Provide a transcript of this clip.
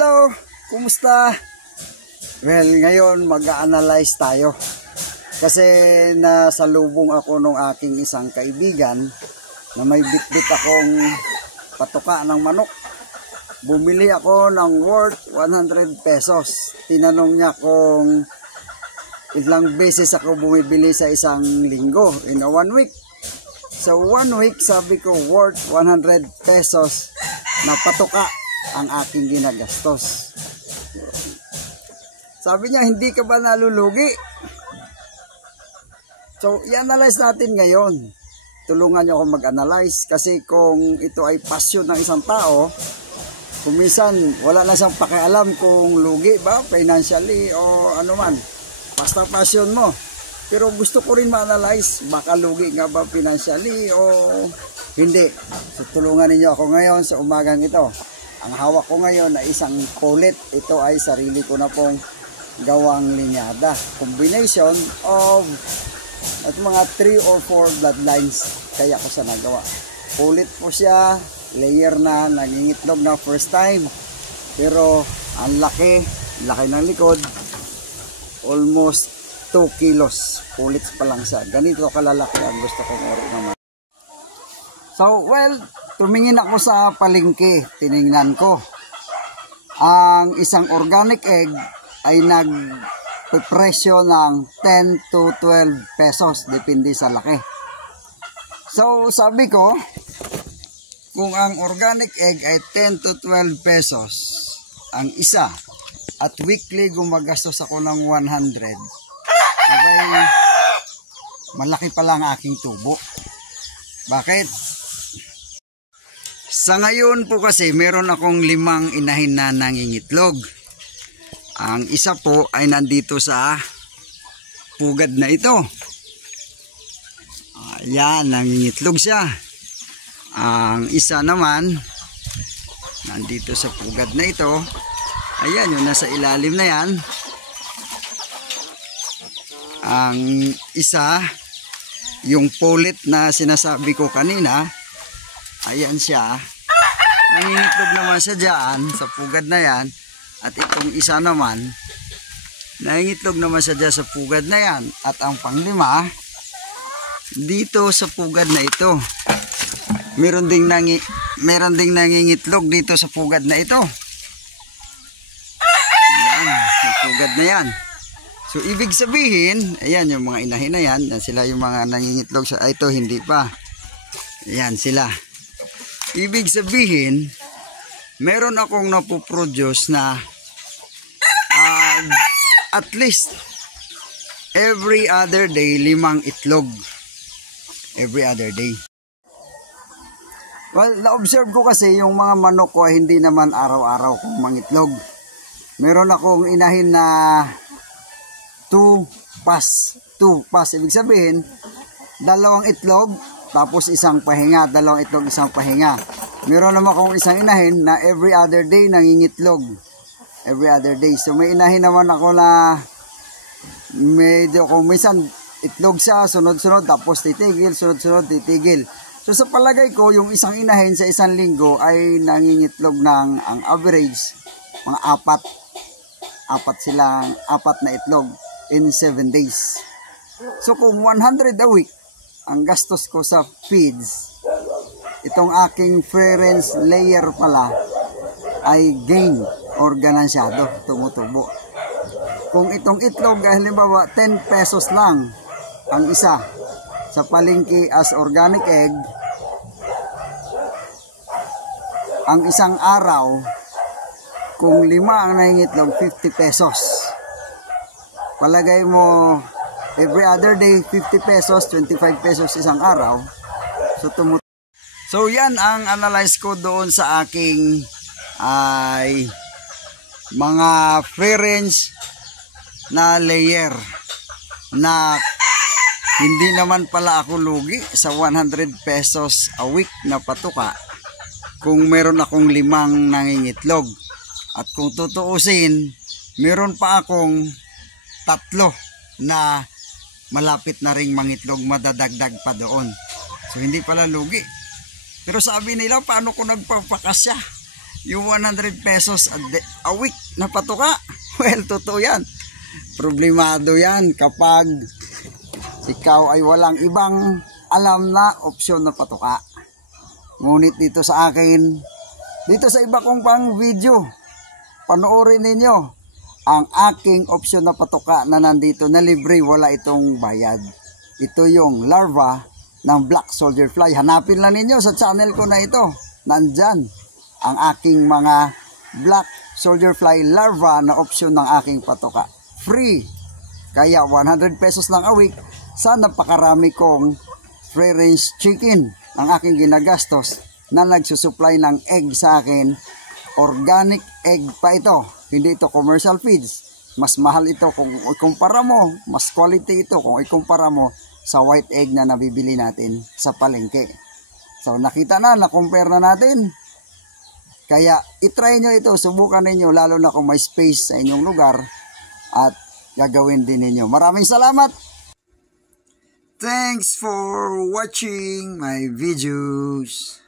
Hello, kumusta? Well, ngayon mag-a-analyze tayo. Kasi nasalubong ako nung aking isang kaibigan na may bitbit akong patuka ng manok. Bumili ako ng worth 100 pesos. Tinanong niya kung ilang beses ako bumibili sa isang linggo in a 1 week. So 1 week, sabi ko worth 100 pesos na patuka ang aking ginagastos. Sabi niya, hindi ka ba nalulugi? So i-analyze natin ngayon. Tulungan niyo ako mag-analyze kasi kung ito ay passion ng isang tao, kumisan wala na siyang pakialam kung lugi ba financially o ano man. Basta passion mo. Pero gusto ko rin ma-analyze, baka lugi nga ba financially o hindi. So tulungan niyo ako ngayon sa umagang ito. Ang hawak ko ngayon ay isang pulit. Ito ay sarili ko na pong gawang linyada. Combination of at mga 3 or 4 bloodlines kaya ko siya nagawa. Pulit po siya, layer na, nangingitlog na first time. Pero ang laki ng likod, almost 2 kilos. Pulit pa lang siya. Ganito kalalaki ang gusto kong ori naman. So, well, tumingin ako sa palengke, tiningnan ko. Ang isang organic egg ay nagpipresyo ng 10 to 12 pesos, depende sa laki. So, sabi ko, kung ang organic egg ay 10 to 12 pesos ang isa, at weekly gumagastos ako ng 100, abay, malaki pa lang aking tubo. Bakit? Sa ngayon po kasi meron akong 5 inahin na nangingitlog. Ang isa po ay nandito sa pugad na ito. Ayan, nangingitlog siya. Ang isa naman nandito sa pugad na ito. Ayan, yung nasa ilalim na yan. Ang isa, yung pulit na sinasabi ko kanina, ayan siya. Nangingitlog naman siya dyan sa pugad na yan. At itong isa naman, nangingitlog naman siya dyan sa pugad na yan. At ang panglima, dito sa pugad na ito. Meron ding nangingitlog dito sa pugad na ito. Ayan, sa pugad na yan. So ibig sabihin, ayan yung mga inahin na yan. Sila yung mga nangingitlog. Ito hindi pa. Ayan sila. Ibig sabihin, meron akong napoproduce na at least every other day 5 itlog. Every other day. Well, na-observe ko kasi yung mga manok ko hindi naman araw-araw kung mangitlog. Meron akong inahin na 2 pass. Ibig sabihin, 2 itlog, tapos isang pahinga, 2 itlog, isang pahinga. Meron naman akong isang inahin na every other day nangingitlog. Every other day. So may inahin naman ako na medyo kung minsan itlog siya, sunod-sunod, tapos titigil, sunod-sunod, titigil. So sa palagay ko, yung isang inahin sa isang linggo ay nangingitlog ng ang average, mga 4 na itlog in 7 days. So kung 100 a week, ang gastos ko sa feeds, itong aking ferens layer pala ay gain or ganansyado, tumutubo. Kung itong itlog, halimbawa 10 pesos lang ang isa sa palengke as organic egg, ang isang araw, kung 5 ang nangingitlog, 50 pesos. Palagay mo, every other day, 50 pesos, 25 pesos isang araw. So yan ang analyze ko doon sa aking ay mga free range na layer na hindi naman pala ako lugi sa 100 pesos a week na patuka kung meron akong 5 nangingitlog. At kung tutuusin, meron pa akong 3 na malapit na ring mangitlog, madadagdag pa doon. So hindi pala lugi. Pero sabi nila, paano ko nagpapakasya? yung 100 pesos a week na patuka. Well, totoo yan. Problemado yan kapag ikaw ay walang ibang alam na opsyon na patuka. Ngunit dito sa akin, dito sa iba kong pang video, panoorin ninyo ang aking opsyon na patuka na nandito na libre, wala itong bayad. Ito yung larva ng black soldier fly. Hanapin lang ninyo sa channel ko na ito. Nandyan ang aking mga black soldier fly larva na opsyon ng aking patuka. Free. Kaya 100 pesos lang a week sa napakarami kong free range chicken ang aking ginagastos na nagsusupply ng egg sa akin. Organic egg pa ito. Hindi ito commercial feeds. Mas mahal ito kung ikumpara mo. Mas quality ito kung ikumpara mo sa white egg na nabibili natin sa palengke. So nakita na, na-compare na natin. Kaya itry nyo ito, subukan ninyo lalo na kung may space sa inyong lugar at gagawin din ninyo. Maraming salamat! Thanks for watching my videos.